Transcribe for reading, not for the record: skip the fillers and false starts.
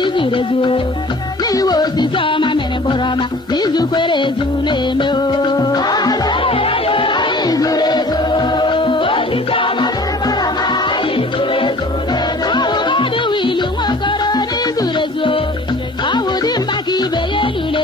n'izurezu n'iwe osisi ọma mere mkpụrụ ọma n'izukwere ezu na-eme o ọhụmadụ wilu nwokoro n'izurezu ọhụ dị mma ka ibe ya elule